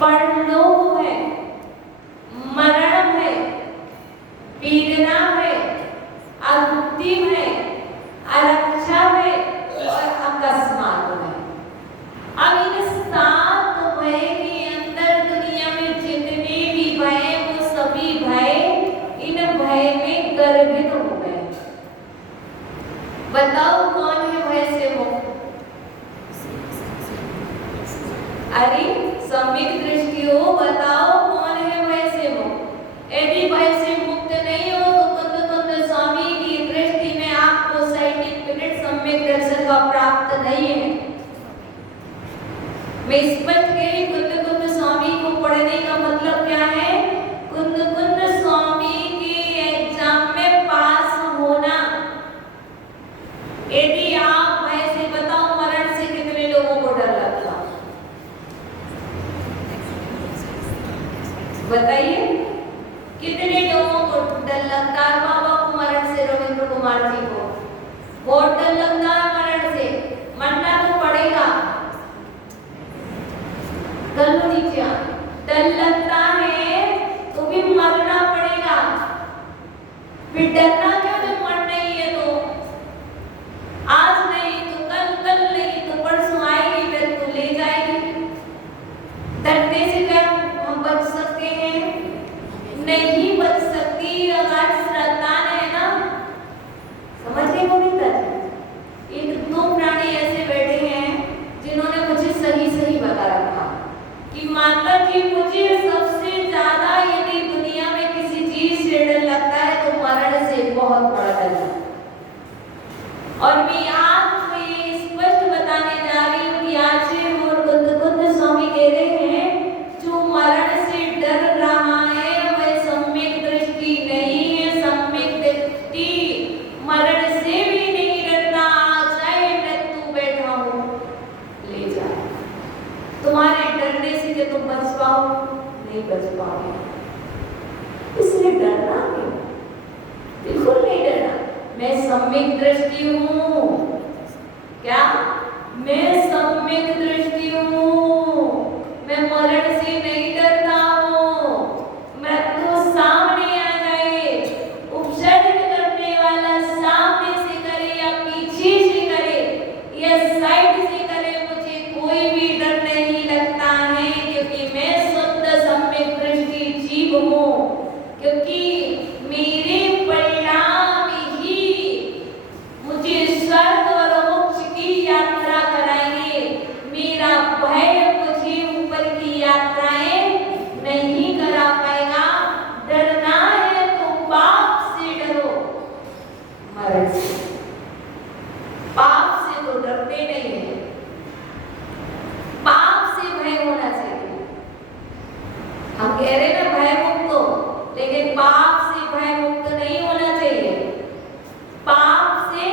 पढ़ लो हो, बताओ कौन है भय से मुक्त। यदि भय से मुक्त नहीं हो तो कुंद स्वामी की दृष्टि में आपको सर्टिफिकेट सम्यक दर्शन का प्राप्त नहीं है। मैं स्पष्ट कह रही, कुंद स्वामी को पढ़ने का मतलब क्या है? कुंद स्वामी के एग्जाम में पास होना। यदि आप भय से, बताओ मरण से कितने लोगों को डर लगता? बताइए कितने लोगों को डर लगता है बाबा को मरण से? रविंद्र कुमार जी को बहुत डर लगता है मरण से। मरना तो पड़ेगा, गलो नीचे आ। डर लगता है तो भी मरना पड़ेगा। फिर डरना क्यों जब मरना ही है तो? आज नहीं तो कल, कल नहीं तो परसों आएगी, फिर तो ले जाएगी। डरने से क्या हम बच सकते हैं? नहीं बच सकती। अगर श्रद्धा है ना, समझिए गोविंदा जी, एक दो प्राणी ऐसे बैठे हैं जिन्होंने मुझे सही सही बता रखा कि माता जी मुझे सबसे ज्यादा यदि दुनिया में किसी चीज से डर लगता है तो मरण से बहुत बड़ा डर लगता है। और मैं आपको ये स्पष्ट बताने जा रही हूँ कि आज कुंद स्वामी कह रहे हैं जो मरण से डर रहा है वह सम्यक दृष्टि नहीं है। सम्यक दृष्टि मरण से भी नहीं डरता, चाहे मृत्यु बैठा हो ले जाए। तुम्हारे डरने से कि तुम बच पाओ, नहीं बच पाओगे। इसलिए डरना क्यों? बिल्कुल नहीं डरना। मैं सम्यक दृष्टि हूँ। क्या? मैं सम्यक दृष्टि हूँ। मैं मरण से नहीं डरता हूँ। मृत्यु सामने आ जाए, उपसर्ग करने वाला सामने से करे या पीछे से करे या साइड से करे, मुझे कोई भी डर नहीं लगता है, क्योंकि मैं शुद्ध सम्यक दृष्टि जीव हूँ। क्योंकि मेरे परिणाम ही मुझे स्वर्ग और मोक्ष की यात्रा कराएंगे। मेरा भय मुझे ऊपर की यात्राएं नहीं करा पाएगा। डरना है तो पाप से डरो, मरण से। पाप से तो डरते नहीं है, पाप से भय होना चाहिए। हम कह रहे ना भय मुक्त हो, लेकिन पाप से भय मुक्त नहीं होना चाहिए। पाप से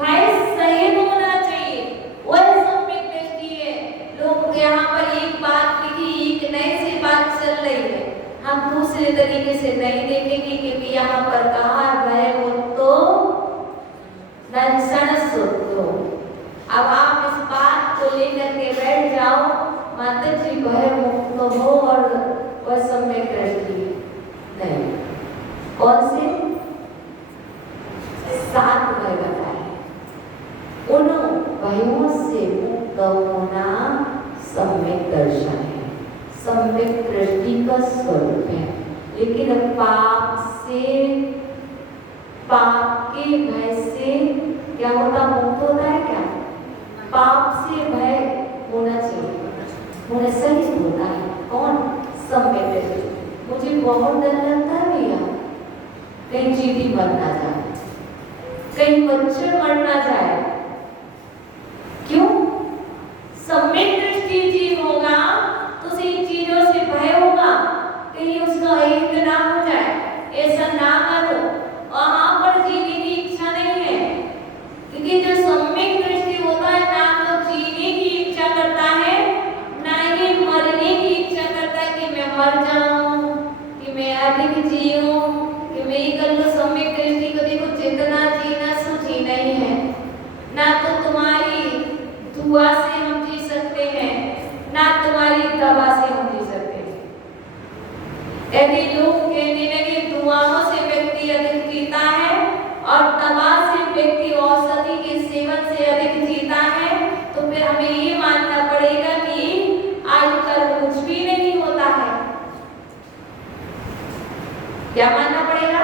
भय सहित होना चाहिए। वह सम्यक दृष्टि है। लोग यहाँ पर एक बात लिखी, एक नई सी बात चल रही है, हम दूसरे तरीके से नहीं देखेंगे, क्योंकि यहाँ पर कहा भय मुक्तो नंसन सुतो। अब आप इस बात को लेकर के बैठ जाओ, माता जी भय मुक्त हो और वह सम्यक दृष्टि नहीं। कौन से? 7 भय बताए। उन भयों से मुक्त होना सम्यक दर्शन है, सम्यक दृष्टि का स्वरूप है। लेकिन पाप के भय से क्या होता? मुक्त होता है क्या? पाप से भय होना चाहिए, होना सही होता है। कौन? सम्यक दृष्टि। मुझे बहुत डर लगता है भैया, कहीं चींटी मर ना जाए, कहीं मच्छर मर ना जाए। क्यों? सम्यक दृष्टि जीव होगा तो उसे इन चीजों से भय होगा, कहीं उसका हित ना हो जाए। ऐसा ना करो। वहां पर जीने की इच्छा नहीं है, क्योंकि जो सम्यक दृष्टि होता है ना तो जीने की इच्छा करता है, ना ही मरने की इच्छा करता है कि मैं मर जाऊं, कि मैं अधिक जीऊं, कि मैं ही कर लो। सम्यक दृष्टि को देखो, जितना जीना सो जीना ही है। ना तो तुम्हारी दुआ से हम जी सकते हैं, ना तुम्हारी दवा से हम जी सकते हैं। यदि लोग कहने लगे दुआओं से व्यक्ति अधिक जीता है और दवा से व्यक्ति औषधि के सेवन से अधिक जीता है, तो फिर हमें ये मानना पड़ेगा कि आयु का कुछ भी नहीं होता है। क्या मानना पड़ेगा?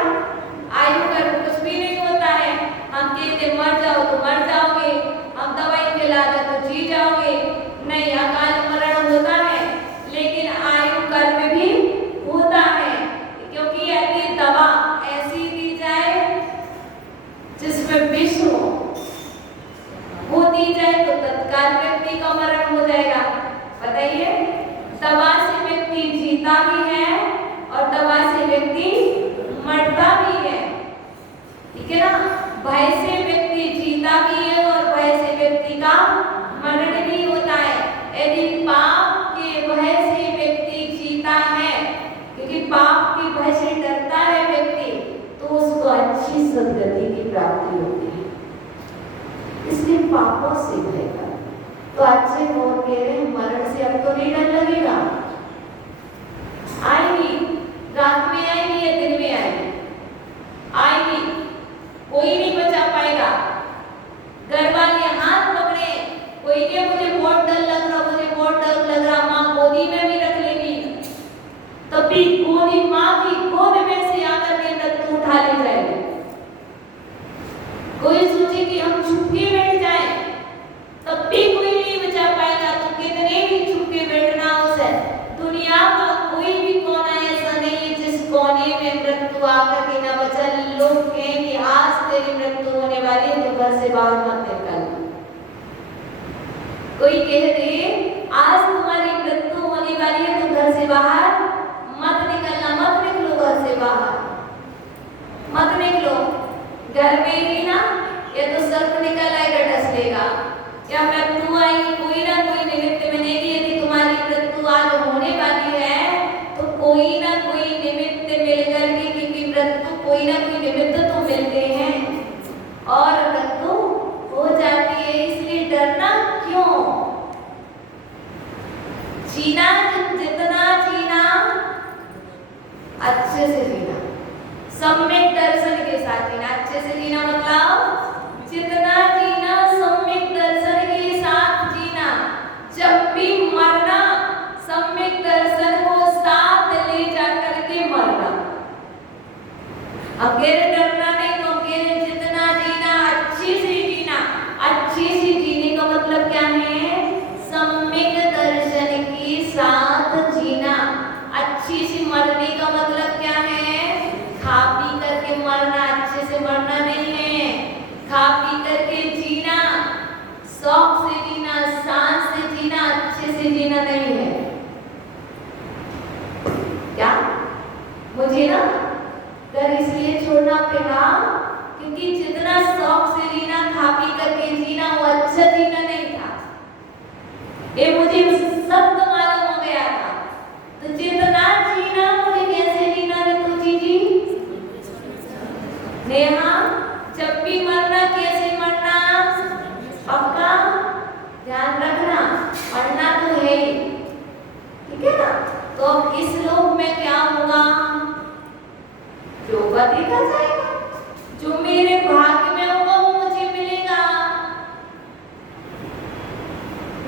आयु का कुछ भी नहीं होता है। हम कहते मर जाओ तो मर जाओगे, हम दवाई खिला दे तो जी जाओगे। नहीं, अकाल मरण होता है, लेकिन आयु अच्छी सदगति की प्राप्ति होती है। इसलिए पापों से भय कर। तो अच्छे मोर कह रहे मरण से अब तो नहीं डर लगेगा। आएगी, रात में आएगी या दिन में आएगी, आएगी, कोई नहीं बचा पाएगा। घर वाले हाथ पकड़े, कोई के मुझे बहुत डर लग रहा, मुझे बहुत डर लग रहा, माँ गोदी में भी रख लेगी, तभी गोदी माँ की गोद में से आकर के मृत्यु उठा ले जाएगी। कोई सोचे कि हम छुप के बैठ जाए, तब भी कोई नहीं बचा पाएगा। तो कितने भी छुप के बैठना उसे, दुनिया का कोई भी कोना ऐसा नहीं है जिस कोने में मृत्यु आकर के न बचा। लोग कहें कि आज तेरी मृत्यु होने वाली है तो घर से बाहर मत निकल। कोई कह दे आज तुम्हारी मृत्यु होने वाली है तो घर से बाहर मत निकलना, मत निकलो घर से बाहर, मत निकलो। घर में ही ना या तो सर्प निकल आएगा डस लेगा, या मृत्यु आएगी, कोई ना कोई निमित्त बनेगी। यदि तुम्हारी मृत्यु आज होने वाली है तो कोई ना कोई निमित्त मिल करके, क्योंकि मृत्यु कोई ना कोई निमित्त तो मिलते हैं और मृत्यु हो जाती है। इसलिए डरना क्यों? जीना जितना जीना अच्छे से जीना, सम्यक दर्शन के साथ जीना। अच्छे से जीना मतलब जितना जीना सम्यक दर्शन के साथ जीना। जब भी मरना सम्यक दर्शन को साथ ले जाकर के मरना। अकेले डरना नहीं, तो अकेले जितना जीना अच्छे से जीना। अच्छे से जीने का मतलब क्या है? सम्यक दर्शन के साथ जीना। अच्छे से मरने का मतलब क्या है? खा पी करके मरना, अच्छे से मरना नहीं है। खा पी करके जीना, शौक से जीना, सांस से जीना, अच्छे से जीना नहीं है। क्या मुझे ना घर इसलिए छोड़ना पड़ा क्योंकि जितना शौक से जीना, खा पी करके जीना, वो अच्छा जीना नहीं था। ये मुझे सब तो मालूम हो गया था। तो जितना जीना मुझे कैसे जीना है तो जी नेहा, जब भी मरना कैसे मरना, पक्का ध्यान रखना, मरना तो है ही, ठीक है ना। तो अब इस लोक में क्या होगा? जो का देखा जाएगा, जो मेरे भाग्य में होगा वो मुझे मिलेगा।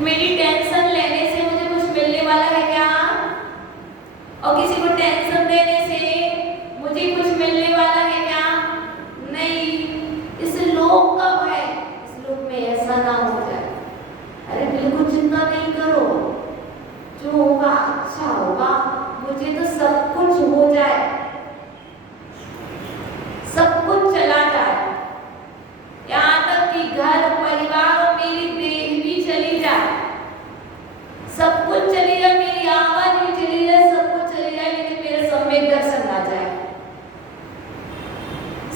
मेरी टेंशन लेने से मुझे कुछ मिलने वाला है क्या? और किसी को टेंशन देने से मुझे कुछ मिलने वाला है क्या? नहीं। इस लोक का भय, इस लोक में ऐसा ना हो जाए। अरे बिल्कुल चिंता नहीं करो, जो होगा अच्छा होगा, मुझे तो सब कुछ हो जाए, सब कुछ चला जाए, यहाँ तक कि घर परिवार और मेरी देह भी चली जाए, सब कुछ चली जाए, मेरी आवाज भी चली जाए, सब कुछ चली जाए, लेकिन मेरे सम्यक दर्शन आ जाए।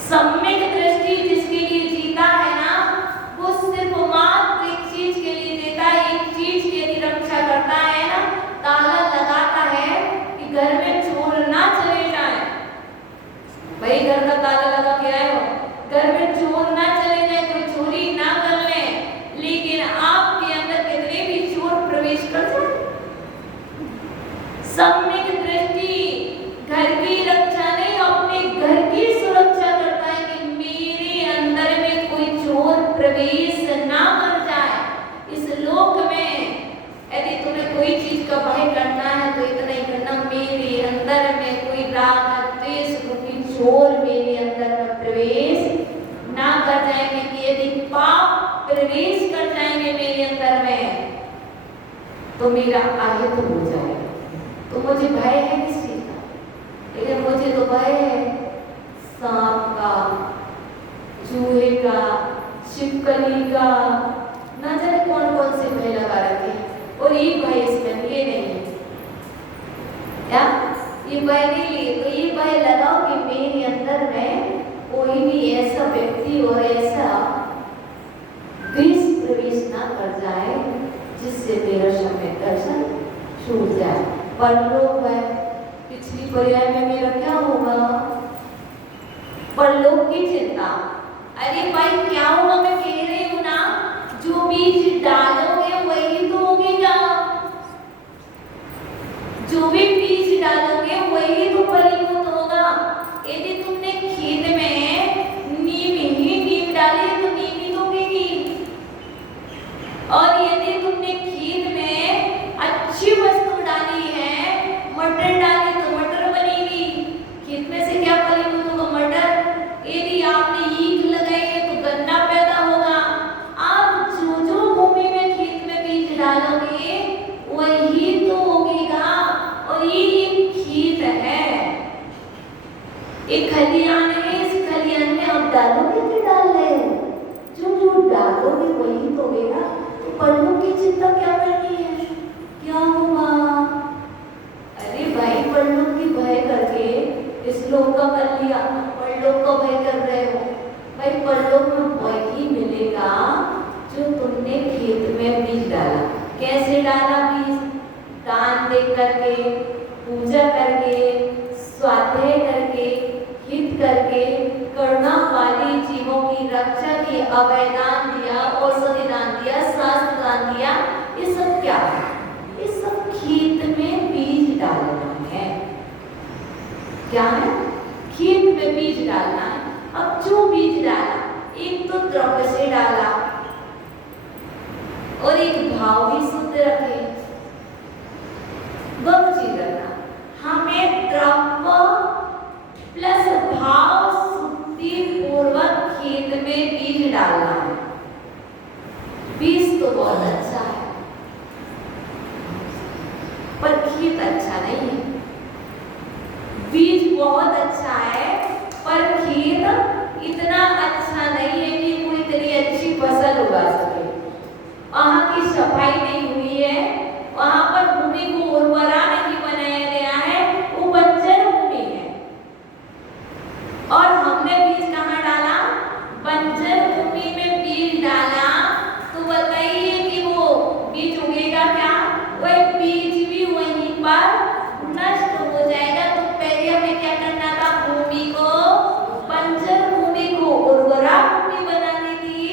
सम्यक दृष्टि जिसके लिए जीता है ना, वो सिर्फ मात्र एक चीज के लिए जीता है, एक चीज की यदि रक्षा करता है ना, ताला लगाता है कि घर में चोर ना चले जाए। भाई घर का ताला लगा के आए हो, घर में चोर ना चले जाए, कोई चोरी ना कर ले, लेकिन आपके अंदर कितने भी चोर प्रवेश कर जाए। सम्यक दृष्टि घर की रक्षा नहीं, अपने घर की सुरक्षा करता है कि मेरे अंदर में कोई चोर प्रवेश ना कर जाए। इस लोक में यदि तुम्हें कोई चीज का भय करना है तो इतना ही करना, मेरे अंदर में कोई राग द्वेष रूपी चोर मेरे अंदर में प्रवेश ना कर जाएंगे। कि यदि पाप प्रवेश कर जाएंगे मेरे अंदर में तो मेरा आहित हो जाएगा। तो मुझे भय है किस चीज का? लेकिन मुझे तो भय है सांप का, चूहे का, छिपकली का, ना जाने कौन कौन से भय लगा रखे हैं। और ये भय इसमें ये नहीं है, क्या ये भय नहीं लिए? तो ये भय लगाओ कि मेरे अंदर में कोई भी ऐसा व्यक्ति और ऐसा द्वेष प्रवेश ना कर जाए जिससे मेरा सम्यक दर्शन छूट जाए। परलोक है, पिछली पर्याय में मेरा क्या होगा? परलोक की चिंता। अरे भाई क्या होगा, मैं कह रही हूँ ना, जो बीज डालोगे वही तो उगेगा, जो भी बीज डालोगे वही तो फलीभूत होगा। यदि तुमने खेत में नीम डाली तो नीम ही तो उगेगी, और यदि तुमने खेत में अच्छी वस्तु डाली है, मटर डाली तो मटर बनेगी। खेत में से क्या फलीभूत होगा? मटर। यदि आपने ईख लगाई है तो गन्ना पैदा होगा। आप जो जो भूमि में खेत में बीज डालोगे वही तो उगेगा। और ये एक खेत है, एक खलिहान है, इस खलिहान में आप डालोगे तो डाल रहे हो, जो जो डालोगे वही तो उगेगा। तो परलोक की चिंता क्या करनी है? क्या होगा? अरे भाई परलोक की भय करके इस लोक का कर लिया, परलोक का भय कर रहे हो। भाई परलोक में वही मिलेगा जो तुमने खेत में बीज डाला। कैसे डाला बीज? दान दे करके, पूजा करके, स्वाध्याय करके, हित करके, करुणा वाली जीवों की रक्षा की, अभयदान दिया, औषधि दान दिया, शास्त्र दान दिया। ये सब क्या है? ये सब खेत में बीज डालना है। क्या है? खेत में बीज डालना है। अब जो बीज डाला, एक तो द्रव्य से डाला और एक भाव भी शुद्ध रखे। दोनों चीज रखना, हमें द्रव्य प्लस भाव शुद्धि पूर्वक खेत में बीज डालना है। बीज तो बहुत अच्छा है पर खेत अच्छा नहीं है। बीज बहुत अच्छा है पर खेत इतना अच्छा नहीं है कि कोई इतनी अच्छी फसल उगा सके। वहां की सफाई नहीं हुई है, वहां पर भूमि को उर्वरा नहीं बनाया गया है, वो बंजर भूमि है। और हमने बीज कहाँ डाला? बंजर भूमि में बीज डाला, तो बताइए कि वो बीज उगेगा क्या? वह बीज भी वहीं पर नष्ट हो जाएगा। तो पहले हमें क्या करना था? भूमि को, बंजर भूमि को उर्वरा भूमि बनानी थी,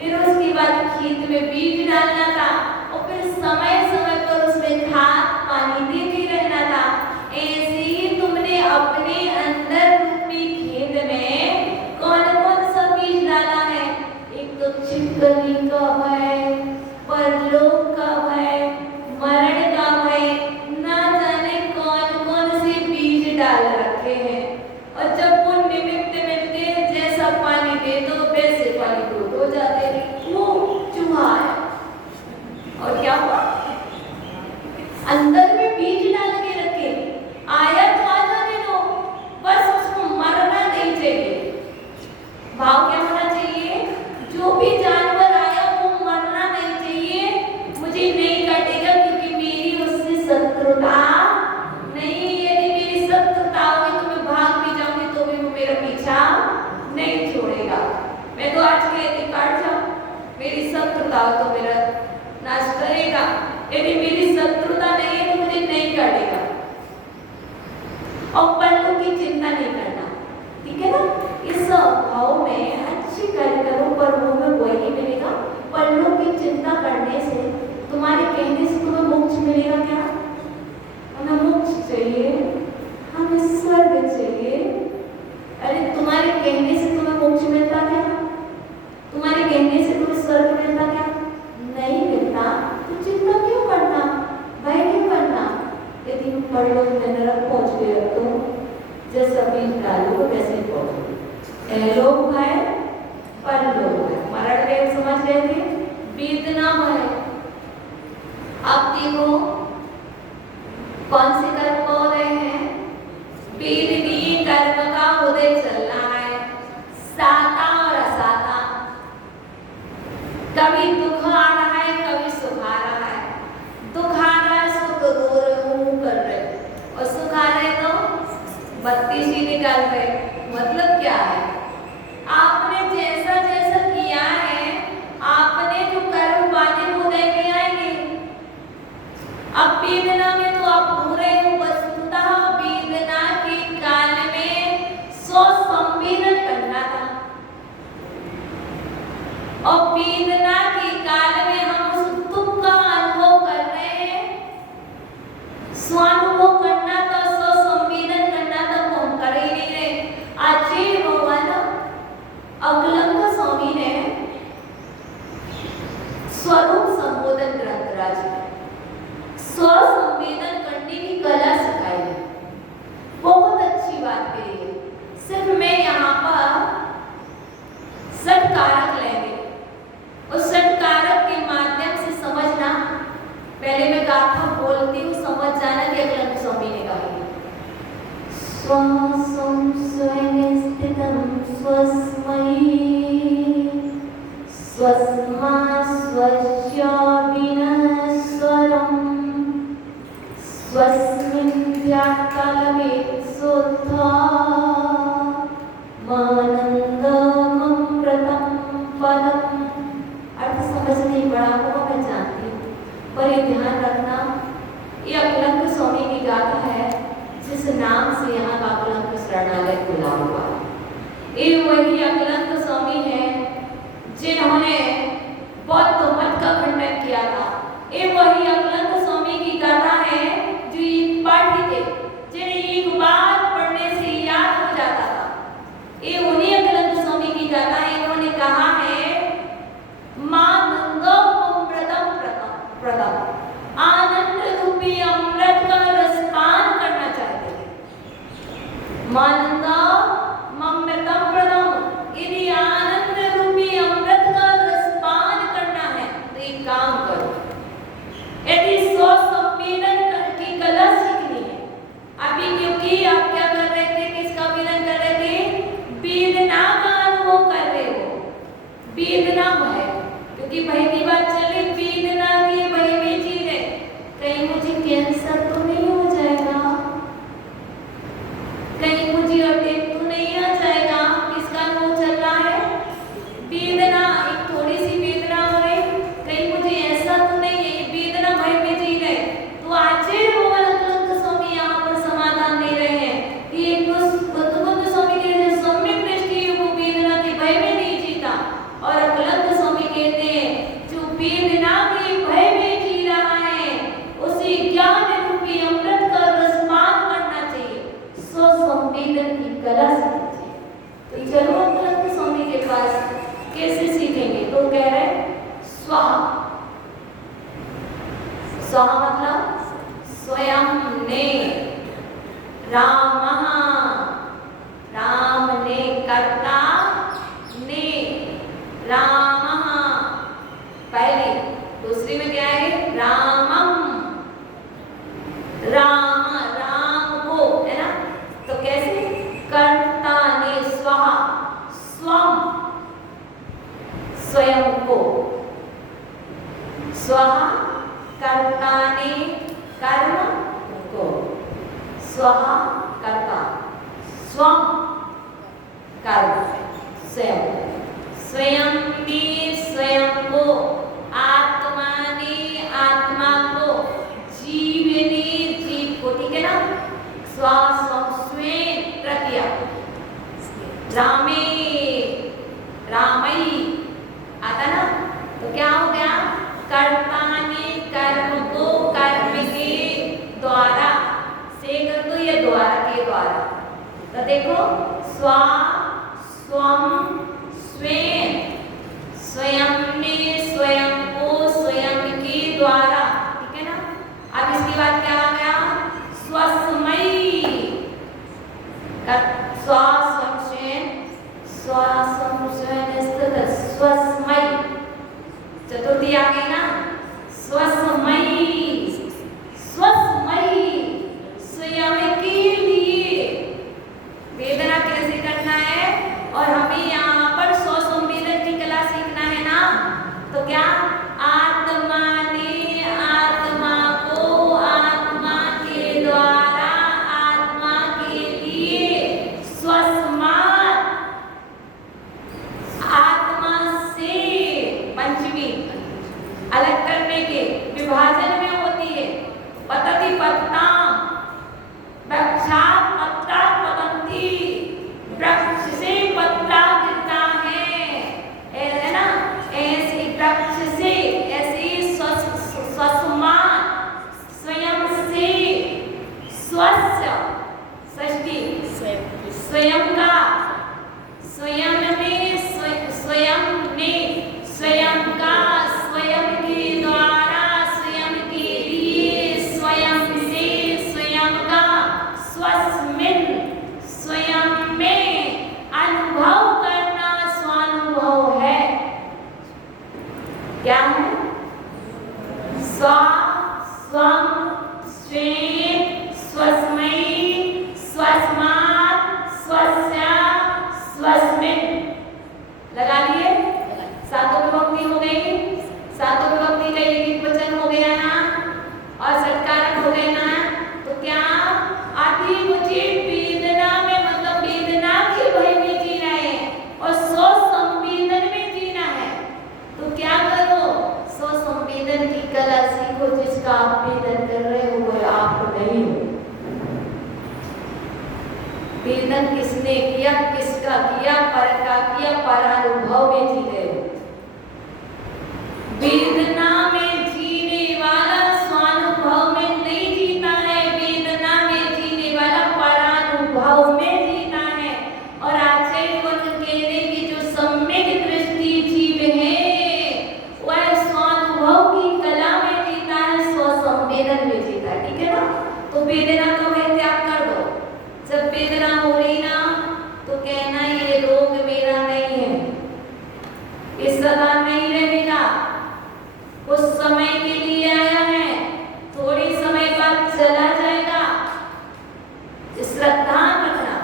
फिर उसके बाद खेत में बीज डालना था, और फिर समय समय पर उसमें खाद पानी देते रहना था। ऐसे ही तुमने अपने अंदर रूपी खेत में कौन कौन सा बीज डाला है? एक तो छिपकली का भय, परलोक का भय, मरण का भय, ना जाने कौन कौन से बीज डाल रखे हैं। और जब वो निमित्त मिलते हैं, जैसा पानी दे दो वैसे फलीभूत हो जाते हैं। वो चूहा है। और क्या हुआ? अंदर में बीज डाल के रखे, आया तो आ जाने दो, बस उसको मरना नहीं चाहिए। भाव क्या होना चाहिए? जो भी जानवर आया वो मरना नहीं चाहिए, मुझे नहीं काटेगा क्योंकि मेरी उससे शत्रुता नहीं। यदि मेरी शत्रुता होगी तो मैं भाग भी जाऊंगी तो भी वो मेरा पीछा नहीं छोड़ेगा। मैं तो आज के यदि काट जाऊं, मेरी शत्रुता हो तो मेरा नाश करेगा। यदि मेरी शत्रुता नहीं है तो मुझे नहीं काटेगा। और परलोक की चिंता नहीं करना, ठीक है ना? इस भाव में अच्छी कार्य करो, पर वो में वही मिलेगा। परलोक की चिंता करने से, तुम्हारे कहने से तुम्हें मोक्ष मिलेगा क्या? हमें मोक्ष चाहिए, हमें स्वर्ग चाहिए। अरे तुम्हारे कहने से तुम्हें मोक्ष मिलता क्या? तुम्हारे कहने से तुम्हें स्वर्ग मिलता क्या? नहीं मिलता। तो चिंता क्यों करना, भय क्यों करना? यदि परलोक में नरक पहुंच गए तो जैसा बीज डालो वैसे ही पहुंचोगे। लोक है, परलोक है। मरण वेद समझ रहे थे? वेदना है। अब देखो कौन से कर्म हो रहे हैं? वेदनीय कर्म का उदय चल रहा है, साता और असाता। कभी दुख आ रहा है, कभी सुख आ रहा है। दुख आ रहा है सो तो रो रहे हो, कर रहे, और सुख आ रहे तो बत्ती सी निकाल रहे। मतलब क्या है? आपने जैसा जैसा किया है, आपने जो कर्म वाले उदय में आएंगे। अब वेदना में तो आप रो रहे हो, वस्तुतः वेदना के काल में स्वसंवेदन करना था। श्वासं स्वयं स्थितं स्वस्मै स्वस्मा स्वस्याविनश्वरम् स्वस्मिन् व्याकलमेत्सोत्था मानन्दममृतं पदम्। अर्थ समझ नहीं पड़ा होगा मैं जानती हूँ, पर ये ध्यान रखना, ये अकलंक स्वामी की गाथा है जिस नाम से यहाँ का अकलंक शरणालय खुला हुआ है। ये वही अकलंक स्वामी है जिन्होंने बौद्ध मत का खंडन किया था। ये वही अकलंक स्वामी की गाथा है जो एक पाठी थे जिन्हें एक बार पढ़ने से याद हो जाता था। ये उन्हीं अकलंक स्वामी की गाथा है। इन्होंने कहा है प्रदम आनंद रूपी अमृत का रसपान करना चाहते थे। मानंदमृतम प्रदम, यदि आनंद रूपी अमृत का रसपान करना है तो एक काम करो, यदि स्व सम्मेलन की कला सीखनी है। अभी क्योंकि आप क्या कर रहे थे, किसका मिलन कर रहे थे, वेदना का अनुभव कर रहे हो। वेदना है क्योंकि भय की बात चली, वेदना की भय में चीज है, कहीं मुझे कैंसर तो नहीं हो जाएगा, कहीं मुझे अटैक तो नहीं आ जाएगा। किसका अनुभव चल रहा है, वेदना, एक थोड़ी सी वेदना हो रही, कहीं मुझे ऐसा तो नहीं है, वेदना भय में जी रहे। तो आचार्य भगवान अकलंक स्वामी यहाँ पर समाधान दे रहे हैं कि एक बुद्ध स्वामी के सम्यक दृष्टि को वेदना के भय में नहीं जीता, और अकलंक स्वामी कहते हैं जो वेदना के भय में जी रहा है उसे ज्ञान रूपी अमृत का रसपान करना चाहिए, स्व सम्मेलन की कला सीखनी चाहिए। तो चलो अकलंक स्वामी के पास कैसे सीखेंगे, तो कह रहे हैं स्वाहा। स्वाहा मतलब स्वयं ने, रामः, राम ने, कर्ता ने, रामः पहले, दूसरी में क्या है, रामम, राम, राम को, है ना। तो कैसे, कर्ता ने, स्वाहा, स्वम, स्वयं को, स्वाहा कर्ता ने, कर्म को, स्वाहा कर्ता, स्वम कर्म, स्वयं, स्वयं ने स्वयं को, आत्मा ने आत्मा को, जीव ने जीव को, ठीक है ना। श्वास स्वयं प्रक्रिया, रामे रामई आता ना, तो क्या हो गया, कर्ता ने कर्म को कर्म के द्वारा से कर दो, ये द्वारा के द्वारा। तो देखो स्वा, स्वम, स्वयं, स्वयं ने स्वयं को स्वयं के द्वारा, ठीक है ना। अब इसके बाद क्या आ गया, स्वस्मयी, स्वस्मयी, चतुर्थी आ गई ना, स्वस्मयी, स्वस्मयी, स्वयं के लिए वेदना कैसे करना है, और हमें यहाँ पर स्व सम्मेलन की कला सीखना है ना। तो क्या, आत्मा ने आत्मा को आत्मा के द्वारा आत्मा के लिए, स्वस्मात्, आत्मा से, पंचमी अलग करने के विभाजन में होती है, पतति पत्ता, वृक्षात् पत्रात् पतन्ति, वृक्ष से पत्ता गिरता है ना, ऐसे वृक्ष से, ऐसे स्वस्मात्, स्वयं से, स्वस्य, षष्ठी, स्वयं का, स्वयं में, स्वयं ने, स्वयं का, स्वयं के द्वारा, स्वयं के लिए, स्वयं से, स्वयं का, स्वस्मिन्, स्वयं में अनुभव करना स्वानुभव है। क्या है, स्व, स्वम, स्वे, स्वस्मयी, स्वस्मा, वेदन किसने किया, किसका किया, पर का किया, परानुभव में जी गए। वेदना में जीने वाला स्वानुभव में नहीं जीता है, वेदना में जीने वाला परानुभव में जीता है। और आचार्य कहने की जो सम्यक दृष्टि जीव है वह स्वानुभव की कला में जीता है, स्वसंवेदन में जीता है। ठीक है ना? तो वेदना का वह त्याग कर दो। जब वेदना हो रही ना तो कहना ये रोग मेरा नहीं है, ये सदा नहीं रहेगा, कुछ समय के लिए आया है, थोड़ी समय बाद चला जाएगा। श्रद्धा रखना,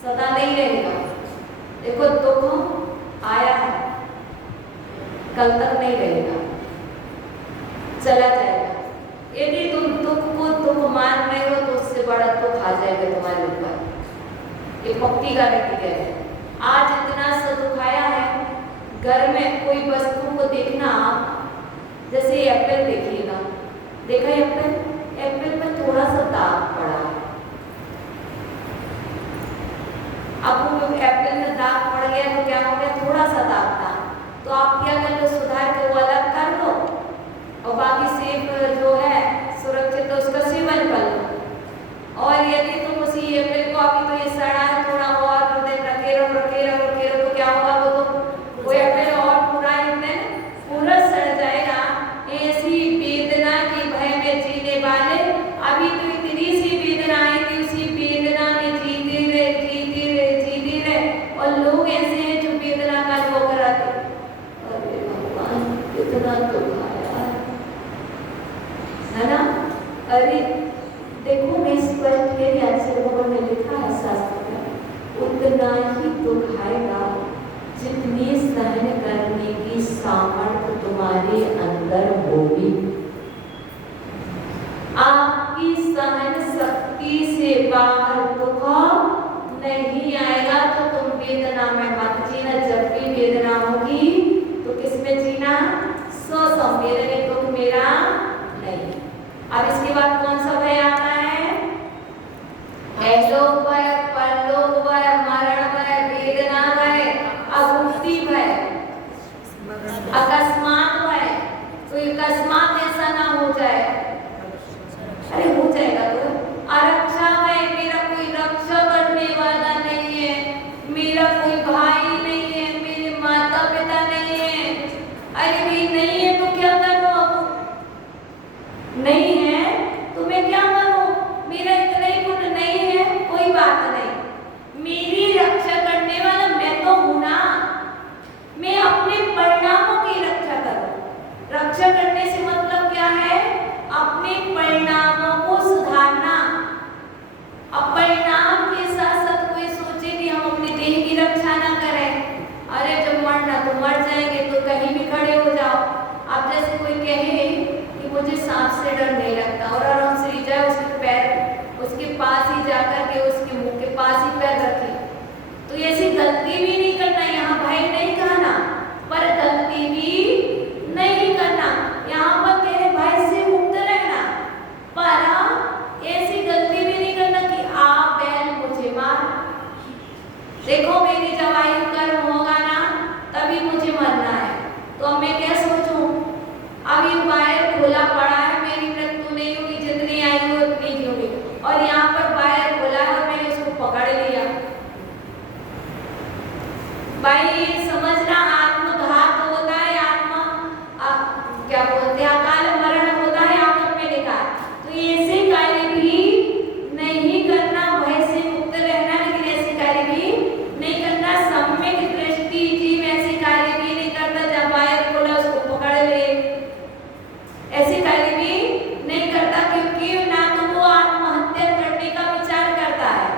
सदा नहीं रहेगा। देखो दुख आया है, कल तक नहीं रहेगा, चला जाएगा। यदि तुम दुख को दुख मान रहे हो तो उससे बड़ा दुख आ जाएगा तुम्हारे ऊपर। ये पक्की गारंटी है। आज इतना सा दुख आया है, घर में कोई वस्तु को देखना, जैसे एप्पल देखिएगा, देखा एप्पल, एप्पल में थोड़ा सा दाग पड़ा है। अब वो एप्पल में दाग पड़ गया तो क्या हो गया, थोड़ा सा दाग था, तो आप क्या कर लो, सुधार के वो अलग कर लो और बाकी सेब जो है सुरक्षित, तो उसका सेवन कर लो। और यदि तुम उसी एप्पल को अभी तो ये सड़ा है, थोड़ा और दिन रखे रहो तो क्या होगा, वो एप्पल और पूरा सड़ जाएगा। ऐसी वेदना की भय में जीने वाले अभी तो इतनी सी वेदना आई थी, उसी वेदना में जीते रहे। और लोग ऐसे हैं जो वेदना का वो कराते, अरे भगवान कितना दुख आया है ना। अरे देखो मैं स्पष्ट मेरी आचार्य भगवान ने लिखा है शास्त्र में, उतना ही दुख आएगा जितनी सहन करने की सामर्थ्य तुम्हारे अंदर होगी। आपकी सहन शक्ति से बाहर दुख नहीं आएगा तो तुम वेदना में मत जीना। जब भी वेदना होगी तो किसमें जीना, स्वसंवेदन, दुख मेरा नहीं। अब इसके बाद कौन सा भय आता है, ऐलोक भय, परलोक भय, मरण भय, वेदना भय, अभुक्ति भय, अकस्मात भय। कोई अकस्मात ऐसा ना हो जाए, अरे हो जाएगा तो। आरक्षा भय, मेरा कोई रक्षा करने वाला नहीं है, मेरा कोई भाई नहीं है, मेरे माता पिता नहीं है। अरे भाई नहीं है तो क्या करो, नहीं है तो मैं क्या करूं, मेरा इतना ही गुण नहीं है, कोई बात नहीं, मेरी रक्षा करने वाला मैं तो हूं ना। मैं अपने परिणामों की रक्षा करूं। रक्षा करने से मतलब क्या है, अपने परिणामों को सुधारना। अब परिणाम के साथ साथ कोई सोचे कि हम अपने देह की रक्षा ना करें, अरे जब मरना तो मर जाएंगे तो कहीं भी खड़े हो जाओ। अब जैसे कोई कहे कि मुझे सांप से डर नहीं लगता और आराम से ही जाए, उसके पैर उसके पास ही जाकर के उसके मुंह के पास ही पैर रखे, तो ऐसी गलती भी नहीं करना। यहाँ भय नहीं कहना, पर गलती भी नहीं करना। यहाँ पर कह रहे भय से मुक्त रहना, पर ऐसी गलती भी नहीं करना कि आप बैल मुझे मार। देखो मेरी जब आयु कर्म होगा ना तभी मुझे मरना है, तो अब मैं क्या सोचूं, अभी बाहर खुला पड़ा है, मेरी मृत्यु नहीं हुई, जितनी आयु उतनी ही होगी, और यहाँ पर बाहर खुला है और मैंने उसको पकड़ लिया। भाई ये समझना आत्मघात होता है, क्या बोलते हैं, अकाल मरण होता है, आगम में लिखा। तो ऐसे कार्य भी नहीं करना, भय से मुक्त रहना, लेकिन ऐसे कार्य भी नहीं करना। सम्यक दृष्टि जीव ऐसे कार्य भी नहीं करता, जब बाहर खोला उसको पकड़ ले, ऐसे कार्य भी नहीं करता, क्योंकि ना तो वो आत्महत्या करने का विचार करता है,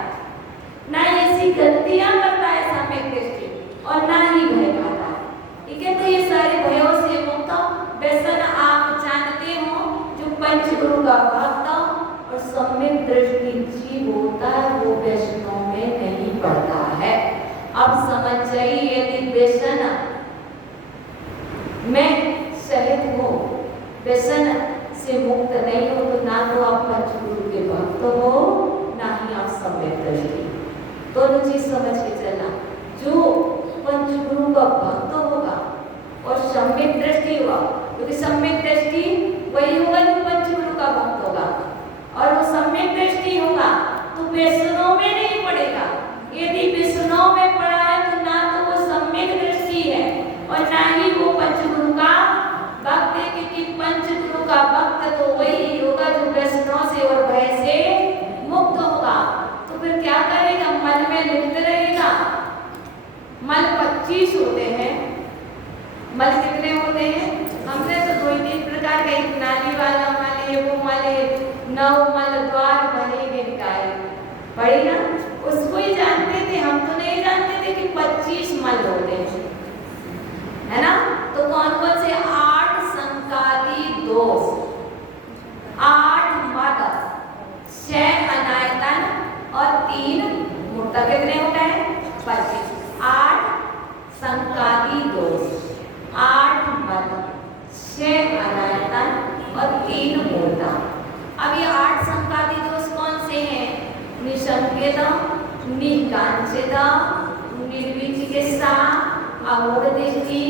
ना ऐसी गलतियां करता है सम्यक दृष्टि, और ना ही भय खाता है। ठीक है, तो ये सारे भयों से मुक्त। व्यसन आप जानते हो, जो पंचगुरु का भक्त और सम्यक दृष्टि जीव होता है वो व्यसनों में नहीं पड़ता है। अब समझ जाइए, यदि व्यसन में सहित हो, व्यसन से मुक्त नहीं हो, तो ना तो आप पंचगुरु के भक्त हो, ना ही आप सम्यक दृष्टि। चीज समझ के चलना, जो पंचगुरु का भक्त होगा और सम्यक दृष्टि होगा, क्योंकि सम्यक दृष्टि वही होगा जो पंचगुरु का भक्त होगा, और वो सम्यक दृष्टि होगा तो व्यसनों में नहीं पड़ेगा। यदि व्यसनों में पड़ा है तो ना तो वो सम्यक दृष्टि है और ना ही वो पंचगुरु का भक्त है, क्योंकि पंचगुरु का भक्त तो वही होगा जो व्यसनों से और भय से मुक्त होगा। तो फिर क्या करेगा? मन में लिप्त रहेगा। मल 25 होते हैं। मल कितने होते हैं? हमने तो 2-3 प्रकार का, एक नाली वाला मल है, वो मल है, 9 मल द्वार बनेगे निकाय, पढ़ी ना? उसको ही जानते थे, हम तो नहीं जानते थे कि 25 मल होते हैं, है ना? तो कौन कौन से? 8 संकादी दोष, 8 मद, 6 अनायतन और 3 मूर्ता। कितने हो गए? 25। 8 संकादी दोष, 8 मद, 6 अनायतन और 3 मूर्ता। अब ये 8 संकादी दोष कौन से हैं? निसंकेत, निकांचित, निर्विचिकित्सा, अमूढ़ दृष्टि,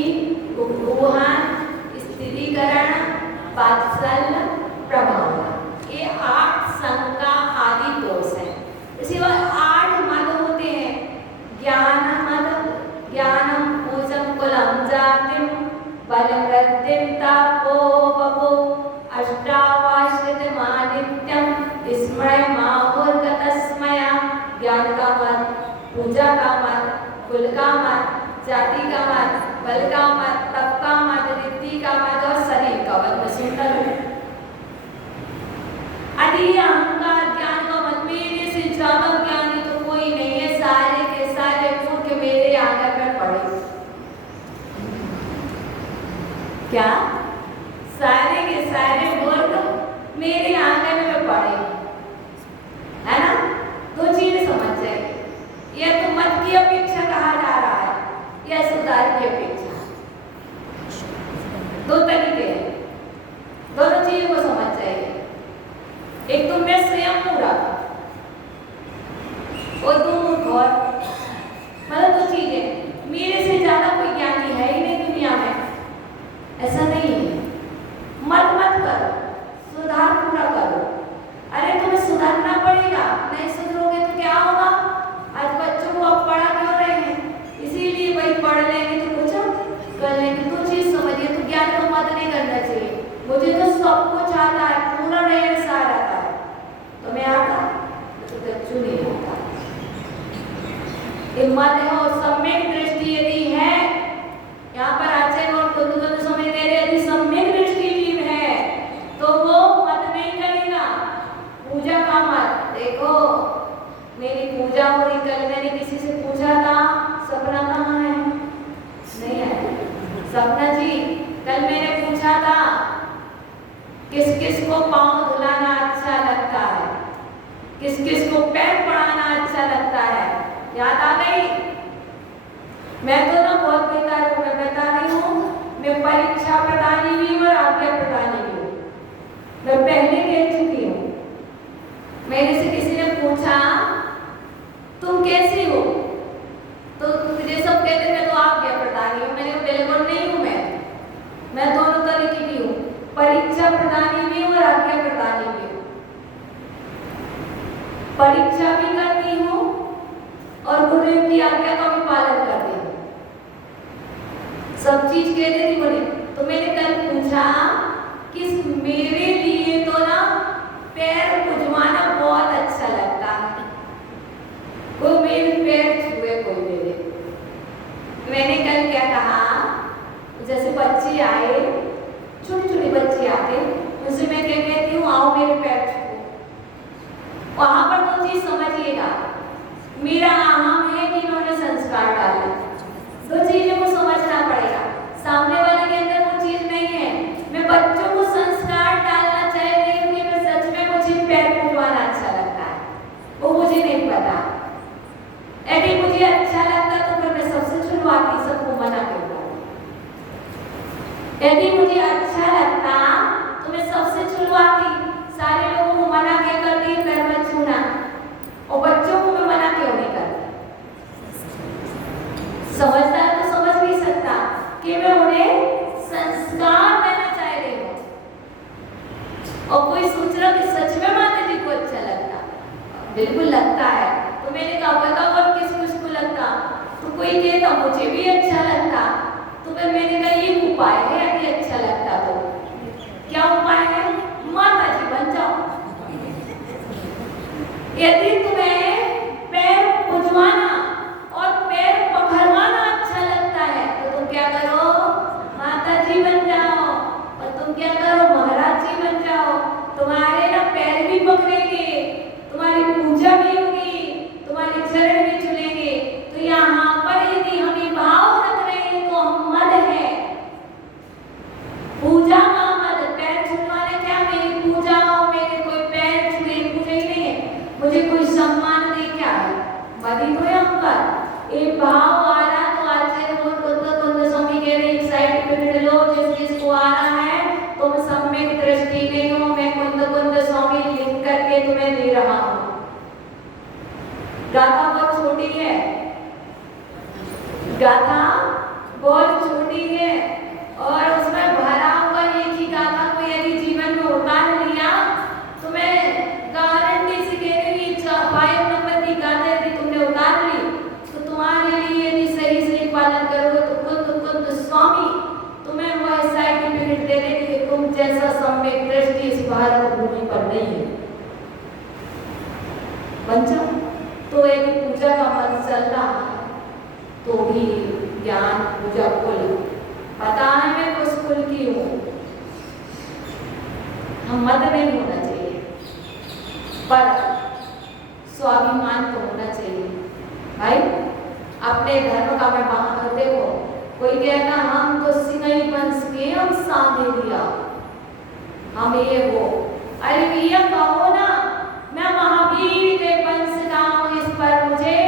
उपरोहन, स्थिरीकरण, वात्सल्य, प्रभाव। ये 8 संका आदि दोष हैं। इसी बार 8 मद होते हैं। ज्ञान मद, ज्ञानम पूजम कुलम जातिम बलम रद्दिम तापो बपो अष्टावाश्रित मानित्यम स्मृय माहुर्गतस्मया। ज्ञान का मत, पूजा का मत, कुल का मत, जाति का मत, बल का मत, तप का मत, रिद्धि का मत और शरीर का मत। सुनकर अति अहंकार ज्ञान का मत, मेरे से ज्यादा ज्ञानी तो कोई नहीं है, सारे के सारे मूर्ख मेरे आगे पर पड़े। क्या? सारे के सारे मूर्ख मेरे आंगन में पड़े, है ना? दो चीजें समझ जाइए, यह तो मत की अपेक्षा कहा जा रहा है, यह सुधार की अपेक्षा। दो तरीके हैं, दोनों चीजों को समझ जाइए। एक तो मैं स्वयं पूरा और दो मूर्ख, और मतलब दो चीजें। मेरे से ज्यादा कोई ज्ञानी है ही नहीं दुनिया में, ऐसा नहीं है। मत मत करो, सुधार पूरा करो। अरे तुम्हें सुधारना पड़ेगा, नहीं सुधरोगे तो क्या होगा? आज बच्चों को अब पढ़ा क्यों रहे हैं? इसीलिए वही पढ़ लेंगे तो कुछ कर लेंगे। तो चीज समझिए, तो ज्ञान को मत नहीं करना चाहिए। मुझे तो सब कुछ आता है, पूरा रहन सार आता है, तो मैं आता तो बच्चों नहीं आता। हिम्मत है और सम्यक दृष्टि यदि है, यहाँ पर आचार्य और कुछ समय दे रहे, यदि सम्यक दृष्टि जीव है तो वो मत नहीं करेगा। पूजा का मत, देखो मेरी पूजा हो रही, कल मैंने किसी से पूछा था सपना कहाँ है, नहीं है सपना जी। कल मैंने पूछा था किस किस को पाँव धुलाना अच्छा लगता है, किस किस को पैर पड़ाना अच्छा लगता है, याद आ गई? मैं तो ना बहुत बेकार हूँ, मैं बता रही हूँ, मैं परीक्षा प्रदानी भी हूँ और आज्ञा प्रदानी भी हूँ। मैं पहले कह चुकी हूँ। मेरे से किसी ने पूछा तुम कैसी हो, तो मुझे सब कहते मैं तो आज्ञा प्रदानी हूँ। मैंने बिल्कुल नहीं हूँ, मैं दोनों तरीके की हूँ, परीक्षा प्रदानी भी हूँ और आज्ञा प्रदानी भी हूँ। परीक्षा भी करती हूँ और गुरुदेव की आज्ञा का भी पालन करती हूँ, सब चीज कह देती बोली। तो मैंने कल पूछा कि मेरे लिए तो ना पैर खुजवाना बहुत अच्छा लगता है, कोई मेरे पैर छुए कोई मेरे। मैंने कल क्या कहा, जैसे बच्चे आए, छोटी छोटी बच्ची आते, उनसे मैं क्या कहती हूँ, आओ मेरे पैर छुओ। वहां पर दो चीज समझिएगा, मेरा अहम है कि इन्होंने संस्कार डाले, दो चीजों को समझना पड़ेगा। सामने वाले के अंदर वो चीज नहीं है। मैं बच्चों को संस्कार डालना चाह रही हूँ कि मैं सच में मुझे पैर खुजवाना अच्छा लगता है, वो मुझे नहीं पता। यदि मुझे अच्छा लगता तो फिर मैं सबसे छुड़वाती, सबको मना करता। यदि मुझे अच्छा लगता तो मैं सबसे छुड़वाती, सारे लोगों को मना क्या करती पैर मत छूना, और बच्चों को मैं मना क्यों नहीं करती? लगता है। तो मैंने कहा बताओ और किस किसको लगता? तो कोई कहता मुझे भी अच्छा लगता। तो फिर मैंने कहा ये उपाय है यदि अच्छा लगता तो। क्या उपाय है? माता जी बन जाओ। यदि तुम्हें पैर पुजवाना और पैर पकड़वाना अच्छा लगता है तो तुम क्या करो? माता जी बन जाओ। और तुम क्या करो? महाराज जी बन जाओ। तुम्हारे ना पैर भी पकड़ेंगे, तुम्हारी पूजा भी होगी, तुम्हारे चरण भी चुलेंगे। तो यहाँ पर यदि हम ये भाव रख रहे हैं तो हम मद है। पूजा का मद, पैर छुलवाने क्या मेरी पूजा हो, मेरे कोई पैर छुए, पूजा ही नहीं है, मुझे कोई सम्मान दे, क्या है? मद ही तो है हम पर। एक भाव आ रहा तो आचार्य कुंद स्वामी कह रहे एक साइड पे बैठ लो, जिस जिसको आ रहा है तुम सम्यक दृष्टि नहीं हो, मैं कुंद स्वामी लिख करके तुम्हें दे रहा हूँ। गाथा बहुत छोटी है, गाथा बहुत छोटी है और उसमें भरा हुआ एक ही गाथा को यदि जीवन में उतार लिया तो मैं गारंटी से कह रही हूँ 5 नंबर की गाथा यदि तुमने उतार ली तो तुम्हारे लिए यदि सही सही पालन करोगे तो कुंद स्वामी तुम्हें वह सर्टिफिकेट दे देंगे कि तुम जैसा सम्यक दृष्टि इस भारत भूमि पर नहीं है। बच्चा तो यदि पूजा का मन चल रहा है तो भी ज्ञान पूजा कुल पता है मैं उस कुल की हूँ, हम मत नहीं होना चाहिए पर स्वाभिमान तो होना चाहिए। भाई अपने धर्म का मैं बाहर देखो, कोई कहता हम तो सिंगई वंश के, हम साधे दिया, हम ये वो, अरे भैया कहो ना मैं महावीर के वंश का हूँ, इस पर मुझे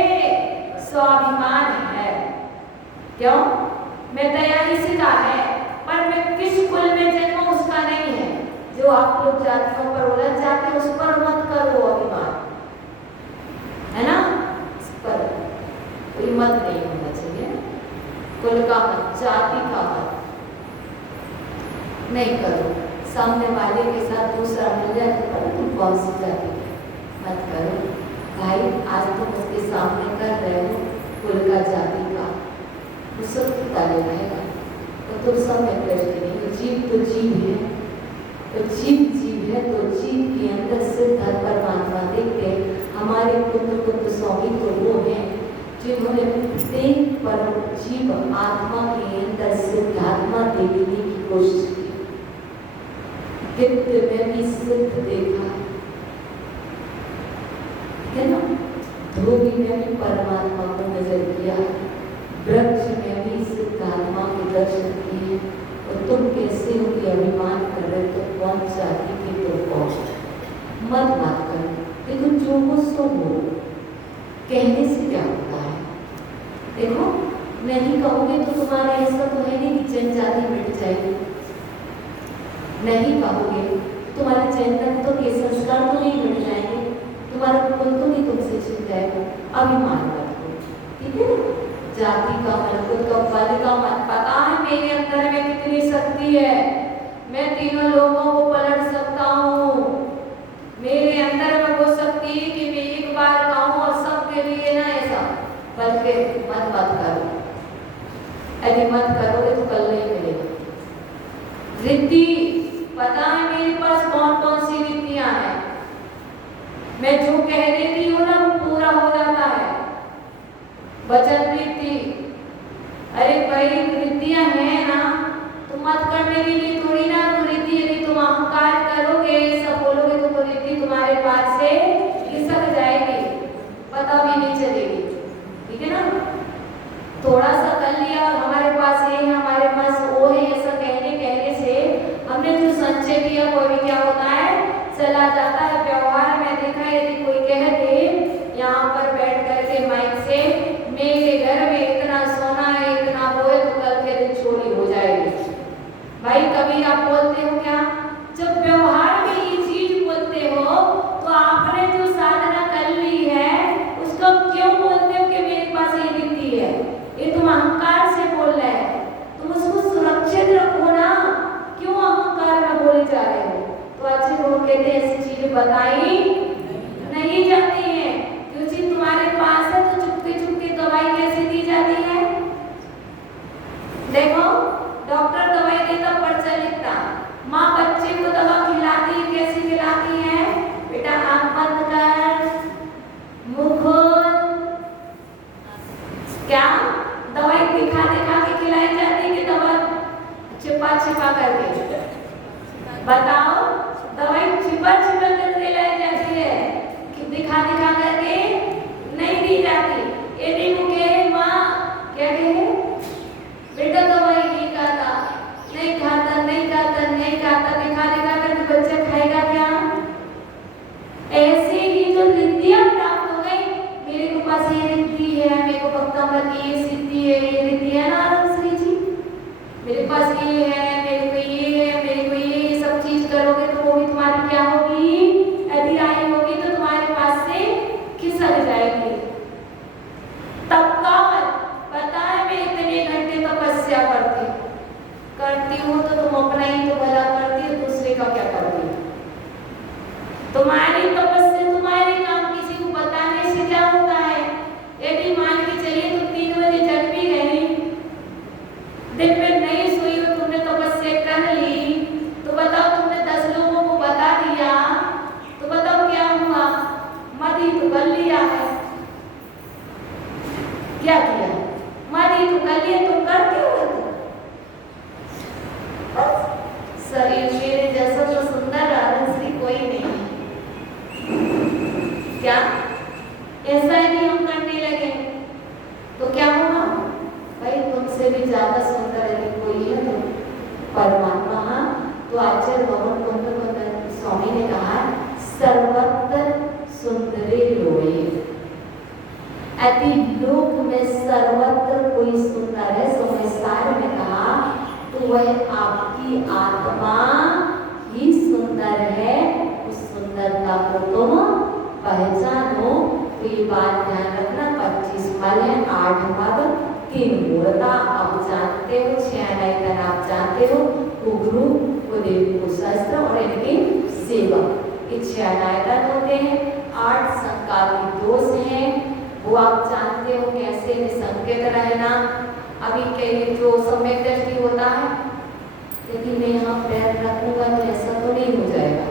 स्वाभिमान है। क्यों? मैं दया इसी का है पर मैं किस कुल में जन्म उसका नहीं है। जो आप लोग जातियों पर उलझ जाते हैं उस पर मत करो अभिमान, है ना? इस पर कोई मत नहीं होना चाहिए, कुल का मत, जाति का मत नहीं करो। सामने वाले के साथ दूसरा मिल जाए तो पर तुम कौन सी जाति मत करो। भाई आज तुम उसके सामने कर रहे हो कुल का, जाति का, वो सब ताले रहेगा तो तुम सब में दृष्टि नहीं हो। जीव तो जीव है, तो जीव है तो जीव के अंदर सिद्ध परमात्मा देखते। हमारे कुंद स्वामी तो वो हैं जिन्होंने प्रत्येक पर जीव आत्मा के अंदर सिद्धात्मा देने की कोशिश की। गिद्ध में भी सिद्ध देखा है ना, धोबी में भी परमात्मा को नजर किया, वृक्ष में भी सिद्धात्मा के दर्शन किए। और तुम कैसे हो कि अभिमान कर रहे तो कौन जाति के तो कौन? मत करो, लेकिन जो को सो बोलो, कहने से क्या होता है? देखो नहीं कहोगे तो तुम्हारा ऐसा तो है नहीं कि जनजाति मिट जाएगी। नहीं कहोगे तुम्हारे जनतत्व के संस्कार तो नहीं मिट जाएंगे, तुम्हारा कुल तो नहीं तुमसे छिप जाएगा। अभिमान रखो, ठीक है? जाति का मन, खुद का बल का मन, पता है मेरे अंदर में कितनी शक्ति है, मैं तीनों लोगों को पलट सकता हूँ। मेरे अंदर में वो शक्ति है कि मैं एक बार कहूँ और सबके लिए ना ऐसा, बल्कि मत करो। यदि मत करोगे तो कल नहीं मिलेगा। रिद्धि पता है मेरे पास कौन कौन सी रिद्धियां हैं, मैं जो कह देती हूँ ना वो पूरा हो जाता है। वचन रिद्धि, अरे भाई रिद्धियां हैं ना तो मत करने के लिए थोड़ी ना रिद्धि। यदि तुम अहंकार करोगे सब बोलोगे तो रिद्धि तुम्हारे पास से खिसक जाएगी, पता भी नहीं चलेगी, ठीक है ना? थोड़ा सा कर लिया और हमारे पास ये है, हमारे पास वो है, ऐसा कहने से हमने जो संचय किया कोई भी क्या होता है चला जाता है। व्यवहार में देखा है यदि कोई कह दे यहाँ पर बैठ करके माइक से मेरे घर में इतना सोना है, इतना वो है, तो कल के दिन चोरी हो जाएगी। भाई कभी बताओ, दवाई छिपा छिपा कर दिलाई जाती है कि दिखा दिखा करके नहीं दी जाती। यदि वो कहे माँ क्या कहे, बेटा दवाई नहीं खाता, नहीं खाता, नहीं खाता, नहीं खाता, दिखा दिखा कर बच्चा खाएगा क्या? ऐसे ही जो रिद्धियां प्राप्त हो गई, मेरे को पास ये रिद्धि है, मेरे को भक्तामृत की ये सिद्धि है, ये रिद्धि है ना श्री जी, मेरे पास ये है, मेरे को ये है, मेरे को ये सब चीज करोगे तो वो भी तुम्हारी क्या होगी, अधिराई होगी, तो तुम्हारे पास से खिसक जाएगी। तब कौन पता है, मैं इतने घंटे तपस्या करती हूँ तो तुम अपना ही तो भला करती हो, दूसरे का क्या करती हो? तुम्हारी तपस्या तुम्हारे काम, किसी को बताने से क्या होता है? यदि मान के चलिए तुम 3 बजे जग भी गई, दिन में नहीं सोई हो, तुमने तपस्या कर ली, तो बताओ तुमने 10 लोगों को बता दिया, तो बताओ क्या हुआ? मदी तो कर लिया है, क्या किया? मदी तो कर लिया, तुम करते हो शरीर मेरे जैसा तो सुंदर राधन श्री कोई नहीं है। क्या ऐसा यदि हम करने लगे तो क्या होगा? भाई तुमसे भी ज्यादा सुंदर यदि कोई है तो परमात्मा। तो आचार्य भगवान कुंद स्वामी ने कहा सर्वत्र सुंदरे लोए, यदि लोक में सर्वत्र कोई सुंदर है, संसार में कहा तो वह आपकी आत्मा ही सुंदर है। उस सुंदरता को तुम पहचानो। तो ये बात ध्यान रखना, 25 फल है, 8 पद, 3 मूर्ता आप जानते हो, 6 नयन आप जानते हो, गुरु को देवी को शस्त्र और इनकी सेवा, ये 6 नयन होते हैं। 8 संकालिक दोष हैं, वो आप जानते हो कैसे निसंकेत रहना। अभी के जो सम्यक दृष्टि होता है, यदि मैं यहाँ पैर रखूंगा तो ऐसा तो नहीं हो जाएगा,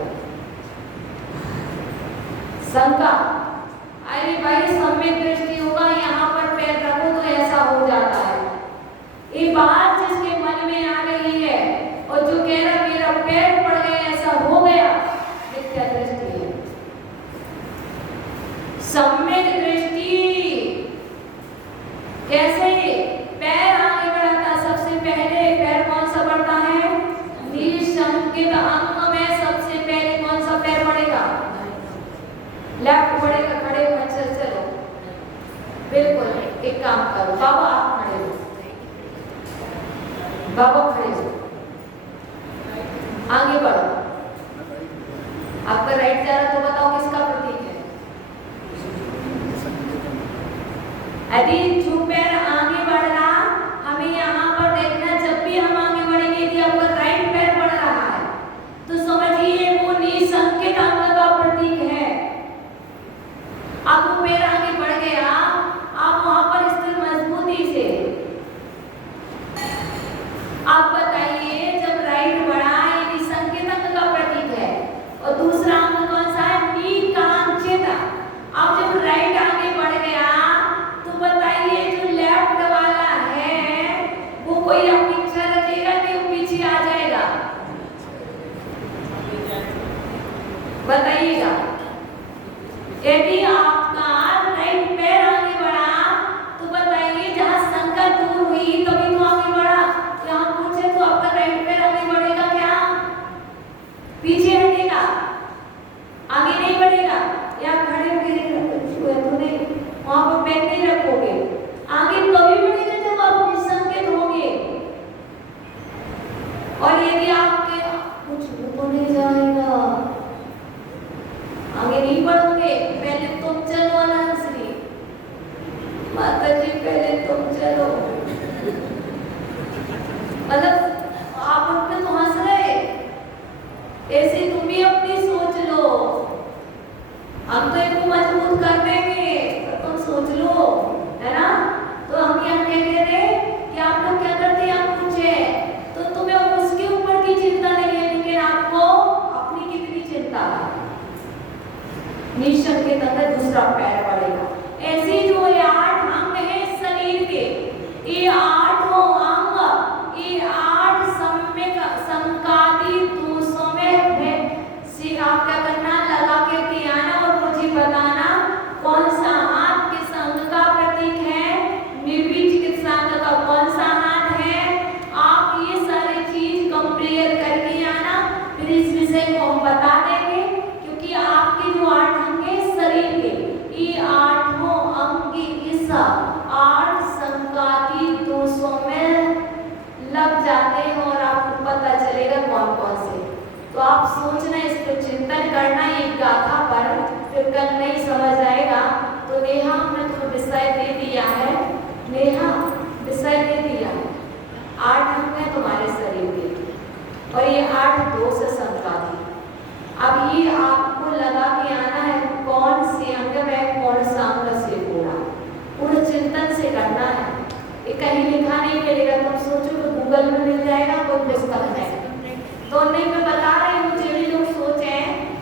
शंका, अरे भाई सम्यक दृष्टि होगा, यहाँ पर पैर रखो तो ऐसा हो जाता है। ये बात जिसके मन में आ रही है और जो कह रहा मेरा पैर पड़ गया ऐसा हो गया, मिथ्या दृष्टि है। सम्यक दृष्टि कैसे? पैर आगे बढ़ाता, सबसे पहले पैर कौन सा बढ़ता है? निशंकित अंग में सबसे पहले कौन सा पैर बढ़ेगा? लेफ्ट बढ़ेगा। खड़े हो, अच्छा चलो, बिल्कुल एक काम करो, बाबा आप खड़े हो, बाबा खड़े हो, आगे बढ़ो। आपका राइट जा रहा तो बताओ किसका प्रतीक है? यदि जो पैर आगे बढ़ रहा, हमें यहाँ पर देखना, जब भी हम आगे बढ़ेंगे, यदि आपका राइट पैर बढ़ रहा है तो समझिए वो निसंकेत अंग का प्रतीक है। अब वो पैर आगे बढ़ गया, आप वहां पर स्थिर मजबूती से। आप बताइए, जब राइट बढ़ा, ये निसंकेत अंग का प्रतीक है, और दूसरा अंग कौन सा है? निकांक्षित। अब जब राइट आगे बढ़ गया तो बताइए जो लेफ्ट वाला है वो कोई अपेक्षा रखेगा कि वो पीछे आ जाएगा? बताइएगा। यदि आपका राइट पैर आगे बढ़ा तो बताइए जहां शंका दूर हुई तभी तो आगे बढ़ा। यहाँ पूछे तो आपका राइट पैर आगे बढ़ेगा क्या? पीछे हटेगा, आगे नहीं बढ़ेगा, या खड़े होकर वहां पर पैर नहीं रखोगे, आगे तभी बढ़ेगा जब आप निसंकेत होंगे। और यदि आपके कुछ तो नहीं जाएगा, आगे नहीं बढ़ोगे, पहले तुम चलो ना श्री माता जी, पहले तुम चलो। मतलब आप उन पे तो हंस रहे, ऐसे तुम भी अपनी सोच लो, हम तो इनको मजबूत कर देंगे, तो तुम सोच लो, है ना? तो हम यहाँ कह रहे थे कि आप लोग क्या करते हैं, आप पूछे तो तुम्हें उसके ऊपर की चिंता नहीं है, लेकिन आपको अपनी कितनी चिंता है। निशंकित अंदर दूसरा पैर बढ़ेगा। ऐसे जो ये 8 अंग है, सब 8 संगाती दोषों में लग जाते हैं और आपको पता चलेगा कौन कौन से। तो आप सोचना, इस पर चिंतन करना, ये गाथा पर फिर कल नहीं समझ आएगा। तो नेहा हमने तो विषय दे दिया है, नेहा विषय दे दिया है। 8 अंग है तुम्हारे शरीर के और ये 8 दोष है संगाती। अब ये आपको लगा के आना है कौन से अंग में कौन सा अंग से पूरा चिंतन से करना है। ये कहीं लिखा नहीं मिलेगा, तुम सोचो तो गूगल में मिल जाएगा कोई पुस्तक है तो नहीं। मैं बता रही हूँ, जो भी लोग सोचे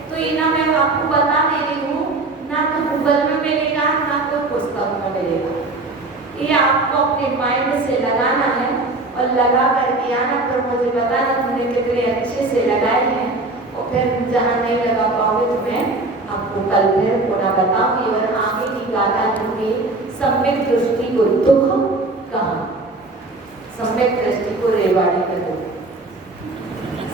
तो ये ना मैं आपको बता दे रही हूँ, ना तो गूगल में मिलेगा ना कोई पुस्तक में मिलेगा। ये आपको अपने माइंड से लगाना है और लगा करके आना, फिर मुझे बताना तुमने कितने अच्छे से लगाए हैं। और फिर जहाँ नहीं लगा पाओगे तो मैं आपको कल फिर पुनः बताऊंगी। और आगे की गाथा दूंगी, सम्यक दृष्टि को दुख कहा, सम्यक दृष्टि को रेवाड़ी का दुख,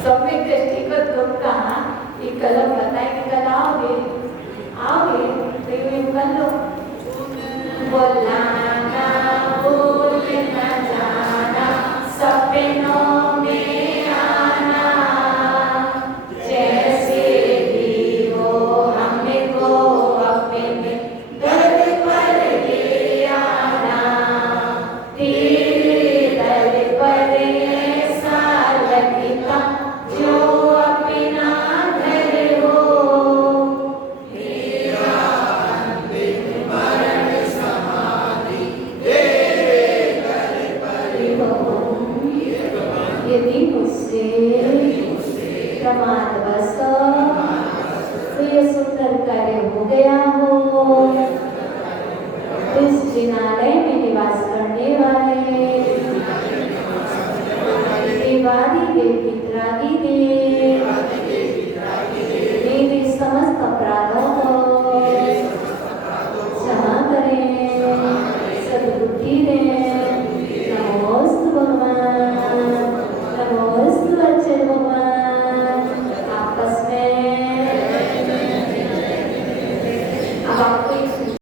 सम्यक दृष्टि को दुख कहा। ये कलम बताएंगे, कल आओगे आओगे तो यूं कर लो, बोलाना बोलना जाना सपनों में आना, जैसे भी हो हमको अपने दर पर ले आना, तेरे दर पर ऐसा लगता जो अपना घर हो, मेरा अंतिम मरण समाधि तेरे दर पर हो। यदि मुझसे प्रमादवश ये सुंदर कार्य हो गया हो, इस जिनालय में निवास करने वाले देवादि देव पितरादि देव